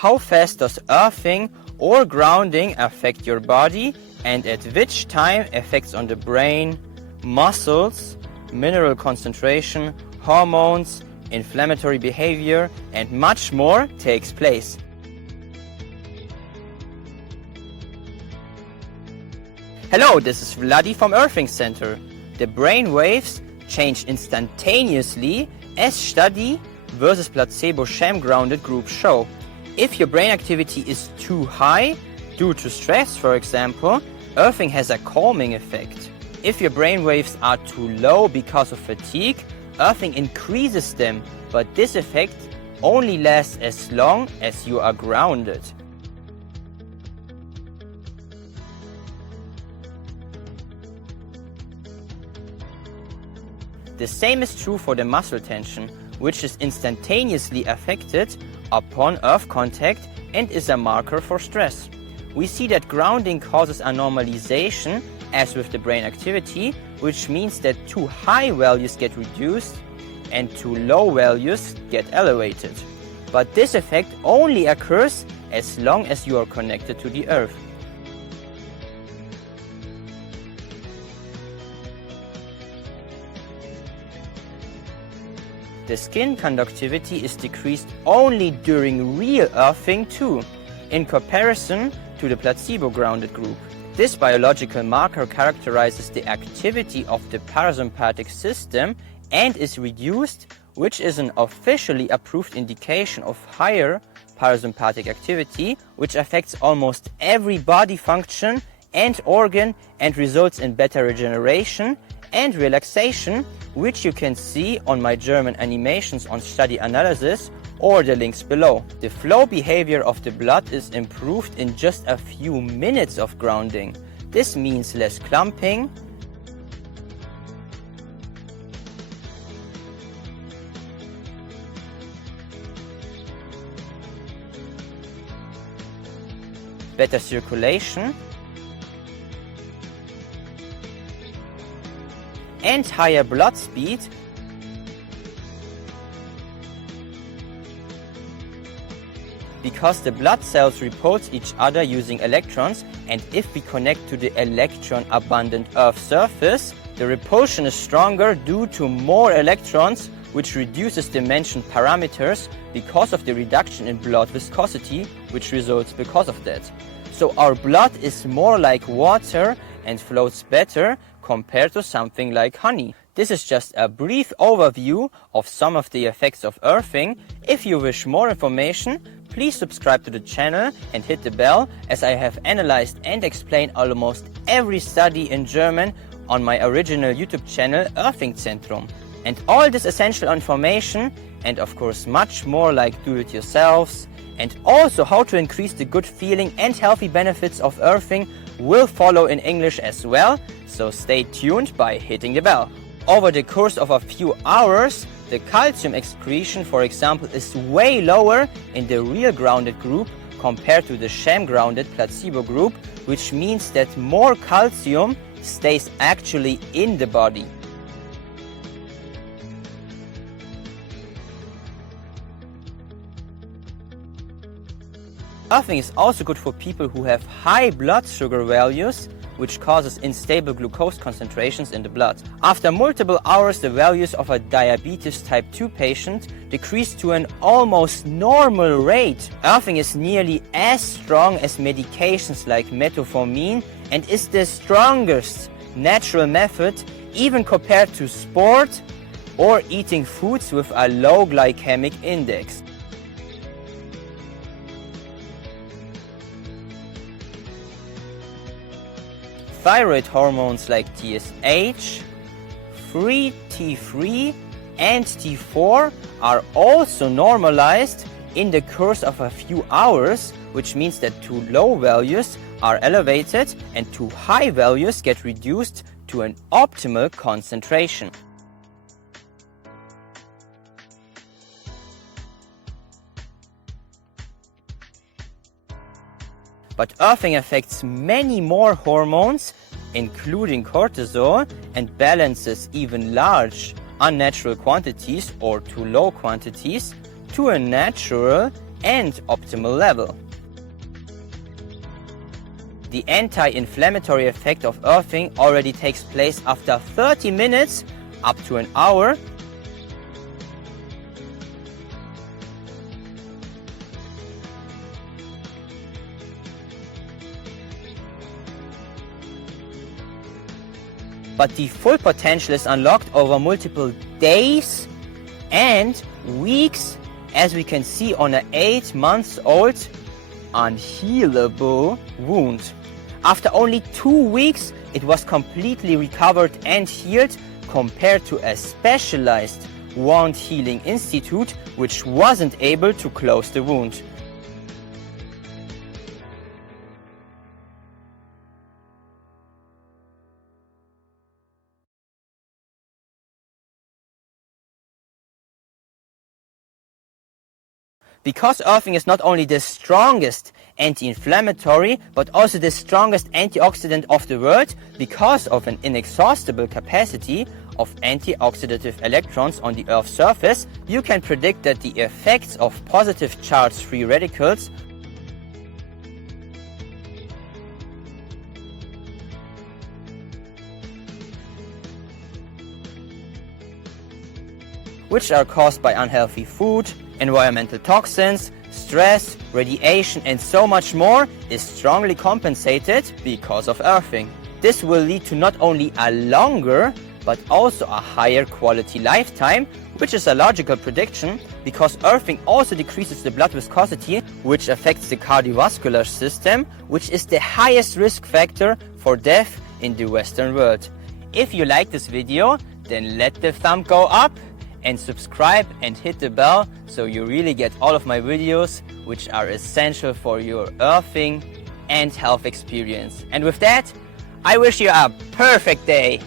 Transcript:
How fast does earthing or grounding affect your body, and at which time effects on the brain, muscles, mineral concentration, hormones, inflammatory behavior, and much more takes place. Hello, this is Vladi from Earthing Center. The brain waves change instantaneously as study versus placebo sham-grounded groups show. If your brain activity is too high, due to stress for example, earthing has a calming effect. If your brain waves are too low because of fatigue, earthing increases them, but this effect only lasts as long as you are grounded. The same is true for the muscle tension, which is instantaneously affected upon earth contact and is a marker for stress. We see that grounding causes a normalization, as with the brain activity, which means that too high values get reduced and too low values get elevated. But this effect only occurs as long as you are connected to the earth. The skin conductivity is decreased only during real earthing too, in comparison to the placebo-grounded group. This biological marker characterizes the activity of the parasympathetic system and is reduced, which is an officially approved indication of higher parasympathetic activity, which affects almost every body function and organ and results in better regeneration and relaxation, which you can see on my German animations on study analysis or the links below. The flow behavior of the blood is improved in just a few minutes of grounding. This means less clumping, better circulation, and higher blood speed, because the blood cells repulse each other using electrons, and if we connect to the electron-abundant Earth's surface, the repulsion is stronger due to more electrons, which reduces the mentioned parameters because of the reduction in blood viscosity, which results because of that. So our blood is more like water and flows better compared to something like honey. This is just a brief overview of some of the effects of earthing. If you wish more information, please subscribe to the channel and hit the bell, as I have analyzed and explained almost every study in German on my original YouTube channel Earthing Zentrum. And all this essential information, and of course much more like do-it-yourselves, and also how to increase the good feeling and healthy benefits of earthing, will follow in English as well, so stay tuned by hitting the bell. Over the course of a few hours, the calcium excretion, for example, is way lower in the real grounded group compared to the sham-grounded placebo group, which means that more calcium stays actually in the body. Earthing is also good for people who have high blood sugar values, which causes unstable glucose concentrations in the blood. After multiple hours, the values of a diabetes type 2 patient decrease to an almost normal rate. Earthing is nearly as strong as medications like metformin and is the strongest natural method, even compared to sport or eating foods with a low glycemic index. Thyroid hormones like TSH, free T3 and T4 are also normalized in the course of a few hours, which means that too low values are elevated and too high values get reduced to an optimal concentration. But earthing affects many more hormones, including cortisol, and balances even large unnatural quantities or too low quantities to a natural and optimal level. The anti-inflammatory effect of earthing already takes place after 30 minutes up to an hour. But the full potential is unlocked over multiple days and weeks, as we can see on an 8-month-old unhealable wound. After only 2 weeks, it was completely recovered and healed, compared to a specialized wound healing institute which wasn't able to close the wound. Because earthing is not only the strongest anti-inflammatory, but also the strongest antioxidant of the world, because of an inexhaustible capacity of antioxidative electrons on the Earth's surface, you can predict that the effects of positive charged free radicals which are caused by unhealthy food, environmental toxins, stress, radiation and so much more, is strongly compensated because of earthing. This will lead to not only a longer but also a higher quality lifetime, which is a logical prediction because earthing also decreases the blood viscosity, which affects the cardiovascular system, which is the highest risk factor for death in the Western world. If you like this video, then let the thumb go up and subscribe and hit the bell so you really get all of my videos, which are essential for your earthing and health experience. And with that, I wish you a perfect day.